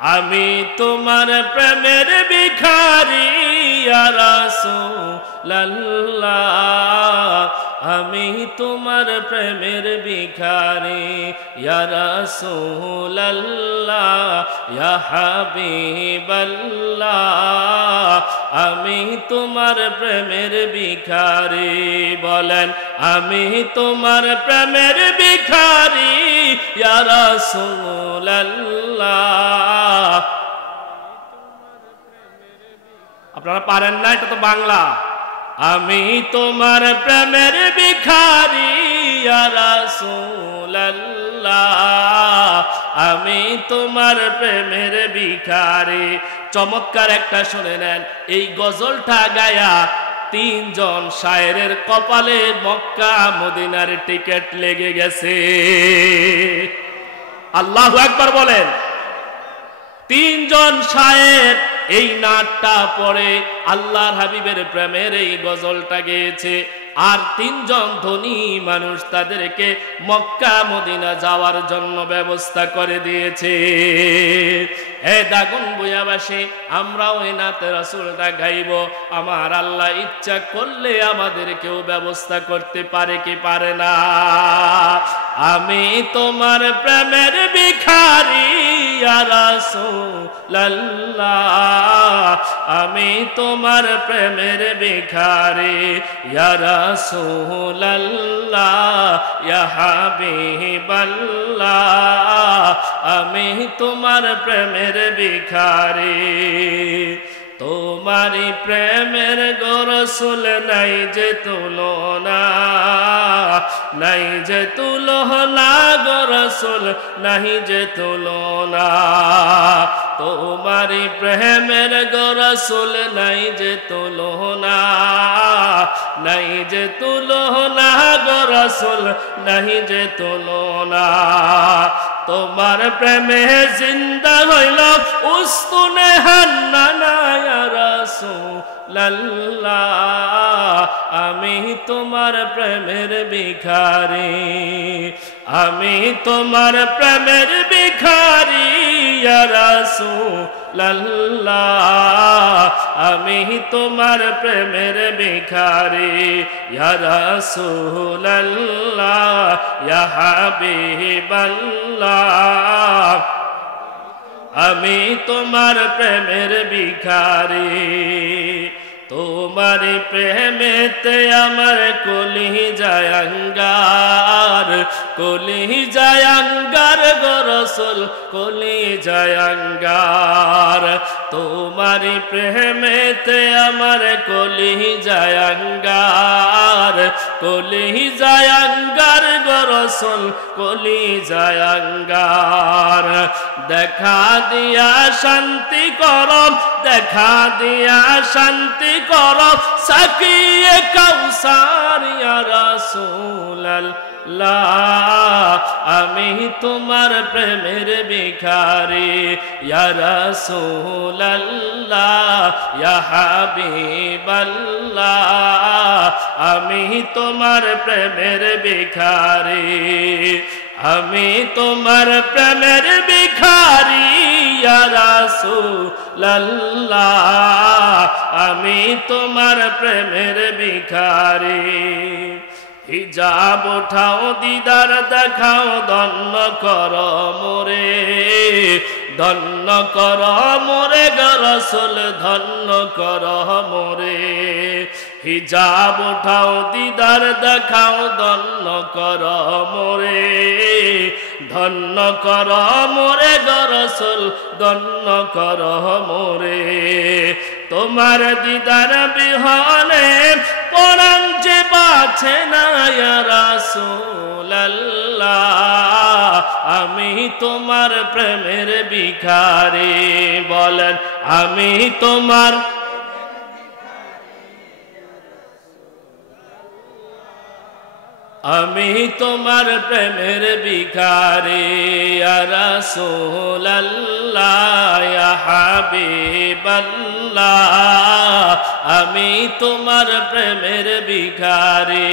আমি তোমার প্রেমের ভিখারি ইয়া রাসূলুল্লাহ, আমি তোমার প্রেমের ভিখারি ইয়া রাসূলুল্লাহ, ইয়া হাবিবাল্লাহ, আমি তোমার প্রেমের ভিখারি। বলেন আমি তোমার প্রেমের ভিখারি ইয়া রাসূলুল্লাহ। আপনারা পারেন না, এটা তো বাংলা। আমি তোমার প্রেমের ভিখারি ইয়া রাসূলুল্লাহ, আমি তোমার প্রেমের ভিখারি। চমৎকার একটা শুনে নেন, এই গজলটা গায়া তিনজন শায়েরের কপালে মক্কা মদিনার টিকিট লেগে গেছে। আল্লাহু আকবার বলেন। তিনজন শায়ের এই নাটটা পড়ে আল্লাহর হাবিবের প্রেমের এই গজলটা গেয়েছে, আর তিনজন ধনী মানুষ তাদেরকে মক্কা মদিনা যাওয়ার জন্য ব্যবস্থা করে দিয়েছে। এ দাগুন বুয়াবাসী, আমরাও এই নাতে রাসূলটা গাইব। আমার আল্লাহ ইচ্ছা করলে আমাদেরকেও ব্যবস্থা করতে পারে কি পারে না? আমি তোমার প্রেমের ভিখারি ইয়া রাসূলুল্লাহ, আমি তোমার প্রেমের ভিখারি ইয়া রাসূলুল্লাহ, ইয়া হাবিবাল্লাহ, আমি তোমার প্রেমের ভিখারি। তোমারি প্রেমের গো রাসূল নাই যে তুলনা, নাই যে তুলনা গো রাসূল, নাই যে তুলনা। তোমারি প্রেমের গো রাসূল নাই যে তুলনা, নাই যে তুলনা গো রাসূল, নাই যে তুলনা। তোমার প্রেমে জিন্দা হইল উস্তুনে হান্নানা ইয়া রাসূলুল্লাহ, আমি তোমার প্রেমের ভিখারি, আমি তোমার প্রেমের ভিখারি ইয়া রাসূলুল্লাহ, আমি তোমার প্রেমের ভিখারি ইয়া রাসূলুল্লাহ, ইয়া হাবিবাল্লাহ, আমি তোমার প্রেমের ভিখারি। তোমার প্রেমেতে আমার কলিজায় আঙ্গার, কলিজায় আঙ্গার গো রাসূল, কলিজায় আঙ্গার। তোমার প্রেমেতে আমার কলিজায় আঙ্গার, কলিজায় আঙ্গার গো রাসূল, কলিজায় আঙ্গার। দেখা দিয়া শান্তি করো, দেখা দিয়া শান্তি করো সাকিয়ে কাউসার ইয়া রাসূলুল্লাহ, আমি তোমার প্রেমের ভিখারি ইয়া রাসূলুল্লাহ, ইয়া হাবিবাল্লাহ, আমি তোমার প্রেমের ভিখারি, আমি তোমার প্রেমের ভিখারি ইয়া রাসূলুল্লাহ, আমি তোমার প্রেমের ভিখারি। হিজাব উঠাও দিদার দেখাও, ধন্য কর মোরে, ধন্য কর মোরে গো রাসূল, ধন্য কর মোরে। হিজাব উঠাও দিদার দেখাও, ধন্য কর মোরে, ধন্য কর মোরে গো রাসূল, ধন্য কর মোরে। তোমার দিদার বিহনে পরাণ যে বাঁচে না ইয়া রাসূলুল্লাহ, আমি তোমার প্রেমের ভিখারি। বলেন আমি তোমার, আমি তোমার প্রেমের ভিখারি ইয়া রাসূলুল্লাহ, ইয়া হাবিবাল্লাহ, আমি তোমার প্রেমের ভিখারি।